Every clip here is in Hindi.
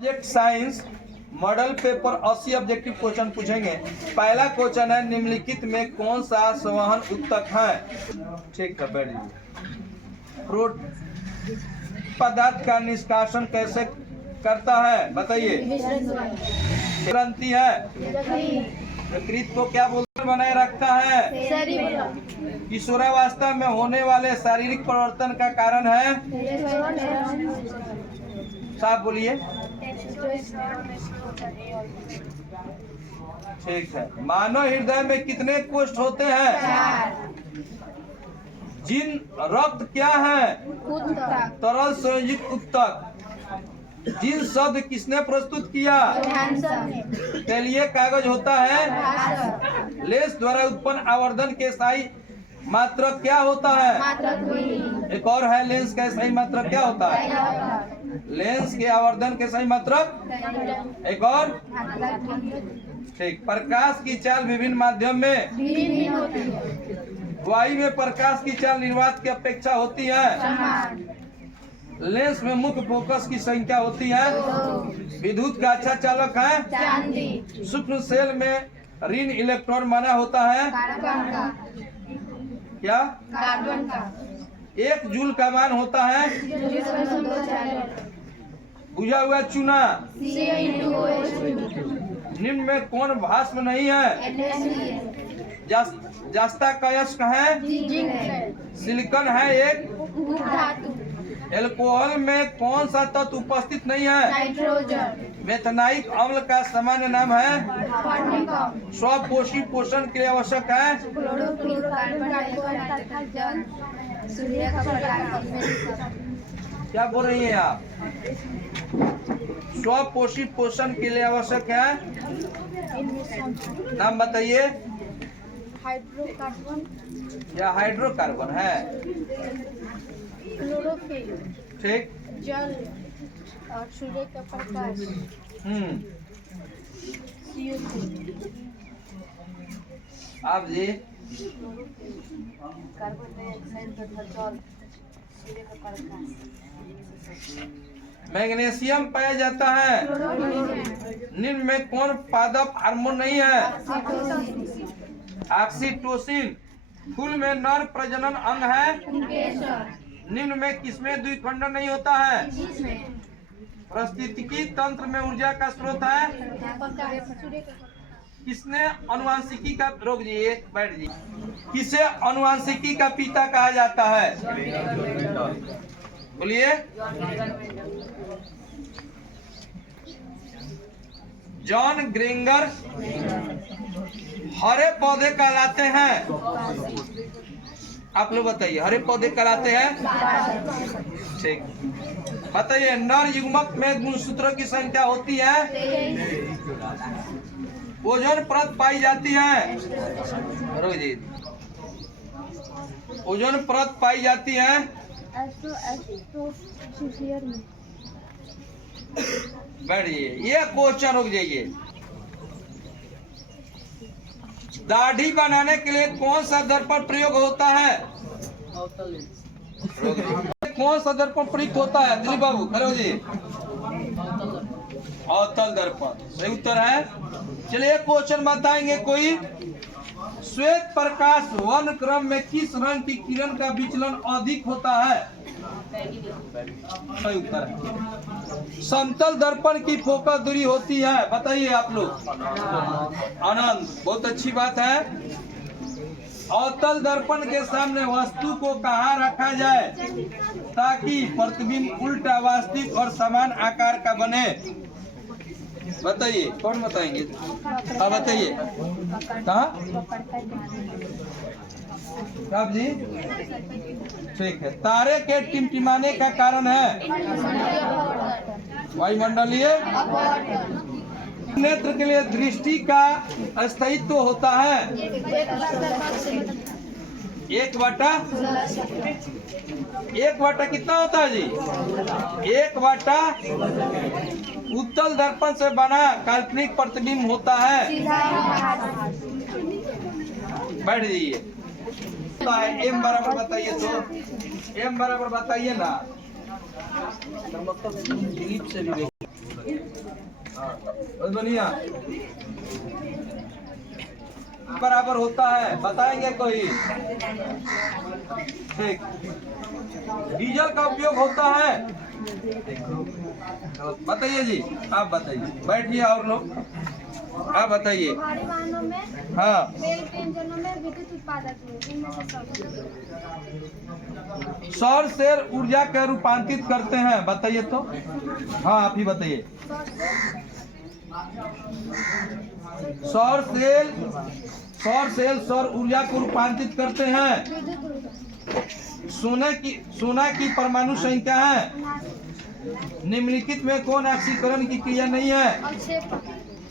Subject science model paper 80 objective question पूछेंगे। पहला क्वेश्चन है, निम्नलिखित में कौन सा संवहन उत्तक है? ठीक है, बैठ जाइए। पदार्थ का निष्कासन कैसे करता है बताइए? ग्रंथि है। यकृत को क्या बोलते बनाए रखता है? किशोरावस्था में होने वाले शारीरिक परिवर्तन का कारण है? साफ बोलिए। ठीक है। मानव हृदय में कितने कोष्ठ होते हैं? जिन रक्त क्या है? तरल संयोजित उत्तक। जिन शब्द किसने प्रस्तुत किया? तेलीय कागज होता है। लेंस द्वारा उत्पन्न आवर्धन के सही मात्रक क्या होता है? एक और है, लेंस का सही मात्रक क्या होता है? लेंस के आवर्धन के सही मात्रक एक और। ठीक। प्रकाश की चाल विभिन्न माध्यम में वायु में प्रकाश की चाल निर्वात की अपेक्षा होती है। लेंस में मुख्य फोकस की संख्या होती है। विद्युत का अच्छा चालक है। सूक्ष्म सेल में ऋण इलेक्ट्रॉन माना होता है क्या? कार्बन का। 1 जूल का मान होता है बुझा हुआ चूना। निम्न में कौन भस्म नहीं है? जस्ता का अयस्क है। सिलिकॉन है एक। एल्कोहल में कौन सा तत्व उपस्थित नहीं है? नाइट्रोजन। मेथनाइक अम्ल का सामान्य नाम है? स्वपोषी पोषण के लिए आवश्यक है? क्या बोल रही हैं आप? स्वपोषी पोषण के लिए आवश्यक है? नाम बताइए। हाइड्रोकार्बन या हाइड्रोकार्बन है। क्लोरोफिल। ठीक। जल और सूर्य का प्रकाश। CO2। आप जी। कार्बन डाइऑक्साइड तथा जल, सूर्य का प्रकाश। मैग्नीशियम पाया जाता है। निम्न में कौन पादप हार्मोन नहीं है? ऑक्सीटोसिन। फूल में नर प्रजनन अंग है। निम्न में किसमें द्विखंडन नहीं होता है? पारिस्थितिकी तंत्र में ऊर्जा का स्रोत है। किसने अनुवांशिकी का रोक दिए बैठ जी किसे अनुवांशिकी का पिता कहा जाता है? बोलिए। जॉन ग्रेंगर। हरे पौधे कहलाते हैं। आप लोग बताइए, हरे पौधे कहलाते हैं। ठीक। बताइए, नर युग्मक में गुणसूत्रों की संख्या होती है? ओजोन परत पाई जाती है। ओजोन परत पाई जाती है। बैठिए, ये क्वेश्चन रुक जाइए। दाढ़ी बनाने के लिए कौन सा दर्पण प्रयोग होता है? कौन सा दर्पण प्रयुक्त होता है? दिलीप बाबू करो जी। अवतल दर्पण सही उत्तर है। चलिए क्वेश्चन बताएंगे कोई। श्वेत प्रकाश वर्ण क्रम में किस रंग की किरण का विचलन अधिक होता है? सही उत्तर है। समतल दर्पण की फोकस दूरी होती है। बताइए आप लोग। आनंद, बहुत अच्छी बात है। अवतल दर्पण के सामने वस्तु को कहाँ रखा जाए ताकि प्रतिबिंब उल्टा वास्तविक और समान आकार का बने? बताइए, कौन बताएंगे? हाँ बताइए। कहाँ आप जी? ठीक है। तारे के टिमटिमाने का कारण है वायुमंडलीय। नेत्र के लिए दृष्टि का स्थायित्व होता है 1/1 कितना होता है जी? 1/, उत्तल दर्पण से बना काल्पनिक प्रतिबिंब होता है। बैठ जाइए। एम बराबर बताइए तो। एम बराबर बताइए ना। दिलीप से भी बहुत बढ़िया। बराबर होता है, बताएंगे कोई? ठीक। डीजल का उपयोग होता है, बताइए जी, आप बताइए। बैठिए और लोग, आप बताइए। भारी वाहनों में, हाँ, रेल के इंजनों में विद्युत उत्पादक है, इनमें से सब। सौर सेल ऊर्जा के रूपांतरित करते हैं, बताइए तो। हाँ, आप ही बताइए। सौर ऊर्जा को रूपांतरित करते हैं। विद्युत ऊर्जा। सोना की परमाणु संख्या है निम्नलिखित में कौन ऑक्सीकरण की क्रिया नहीं है? अवक्षेपण।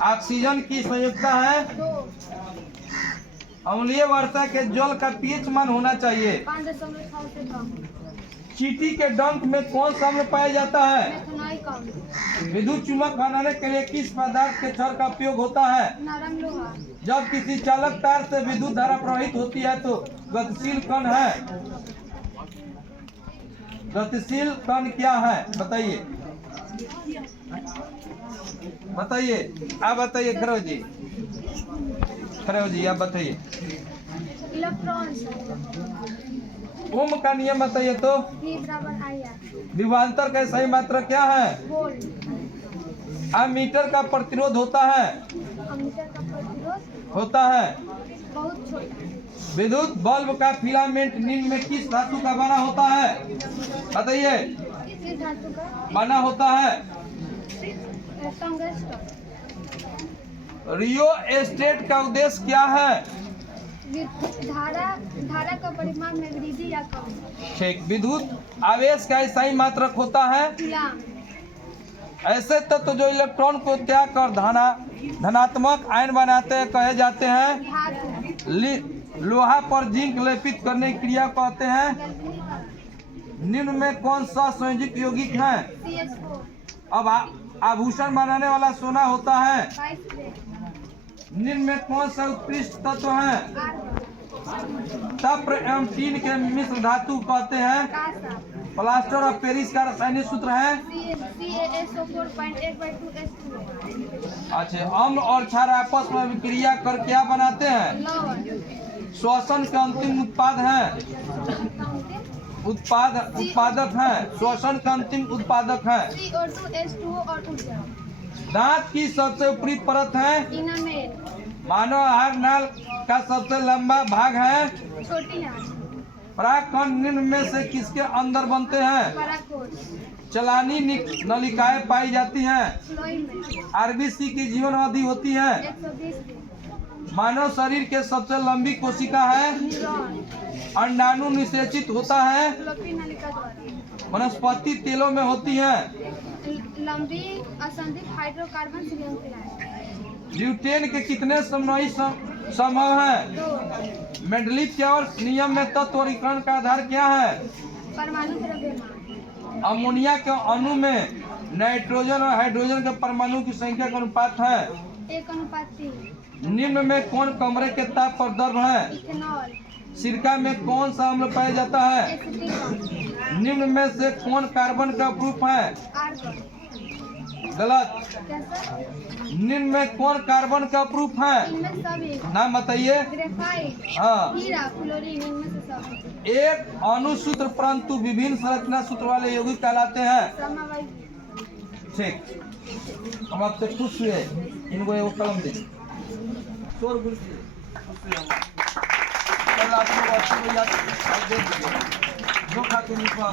ऑक्सीजन की संयुक्ता है। 2, अम्लीय वर्षा के जल का पीएच मान होना चाहिए। 5.6 से कम। चींटी के डंक में कौन सा अम्ल पाया जाता है? मेथनॉइक अम्ल। विद्युत चुम्बक बनाने के लिए किस पदार्थ के क्षण का उपयोग होता है? नरम लोहा। जब किसी चालक तार से विद्युत धारा प्रवाहित होती है तो गतिशील कण है। गतिशील कण क्या है, बताइए। बताइए, आप बताइए। खड़े हो जी, खड़े हो जी, आप बताइए। इलेक्ट्रॉन्स। ओम का नियम बताइए तो। V बराबर IR। विभवांतर का सही मात्रा क्या है? वोल्ट। अमीटर का प्रतिरोध होता है। अमीटर का प्रतिरोध होता है। बहुत छोटा। विद्युत बल्ब का फिलामेंट निम्न में किस धातु का बना होता है? बताइए। किस धातु का बना होता है? टंगस्टन। रियो एस्टेट का उद्देश्य क्या है? धारा का परिमाण में वृद्धि या कमी। ठीक। विद्युत आवेश का सही मात्रक होता है? कूलाम। ऐसे तत्व जो इलेक्ट्रॉन को त्याग कर धनात्मक आयन बनाते हैं कहे जाते हैं? धातु। लोहा पर जिंक लेपित करने की क्रिया कहते हैं? निम्न में कौन सा संयोजक यौगिक है? CH4। अब आभूषण बनाने वाला सोना होता है। 22। निम्न में कौन सा उत्कृष्ट तत्व है? आर्गन। तप्र एवं टीन के मिश्र धातु कहते हैं? कांसा। प्लास्टर ऑफ पेरिस का रासायनिक सूत्र है? CaSO4.8/2S2। अच्छा। अम्ल और क्षार आपस में विक्रिया कर क्या बनाते हैं? लवण। श्वसन का अंतिम उत्पाद है। उत्पादक है। श्वसन का अंतिम उत्पादक है। CO2 H2O और ऊर्जा। दांत की सबसे ऊपरी परत है? इनामेल। मानव आहार नाल का सबसे लंबा भाग है? छोटी आंत। परागकण निम्न में से किसके अंदर बनते हैं? पराकोष। चलानी नलिकाएं पाई जाती हैं। फ्लोई में। आरबीसी की जीवन अवधि होती है? 120 दिन। मानव शरीर के सबसे लंबी कोशिका है? न्यूरॉन। अंडाणु निषेचित होता है? फ्लोपी नलिका द्वारा। वनस्पति तेलों में होती है? लंबी असंधित हाइड्रोकार्बन श्रृंखलाएं। ब्यूटेन के कितने समन्वयी संभव है? 2। मेंडलीव के और नियम में तत्व वर्गीकरण का आधार क्या है? परमाणु द्रव्यमान। अमोनिया के अणु में नाइट्रोजन और हाइड्रोजन के परमाणु की संख्या का अनुपात है? 1:3। निम्न में कौन कमरे के ताप पर दर्द है? इथेनॉल। सिरका में कौन सा अम्ल पाया जाता है? एसिटिक। निम्न में से कौन कार्बन का ग्रुप है? आर्गन। गलत। कैसा? निम्न में कौन कार्बन का प्रूफ है? इनमें सभी। नाम बताइए। ग्रेफाइट। हाँ। हीरा, फ्लोरीन, इनमें से सभी। एक अणुसूत्र परंतु विभिन्न संरचना सूत्र वाले यौगिक कहलाते हैं? समवायी। ठीक। हम आपसे खुश हुए, इनको एक कलम दे। शोर गुल से कल आपको अच्छी याद दे दीजिए जो खा के निकला।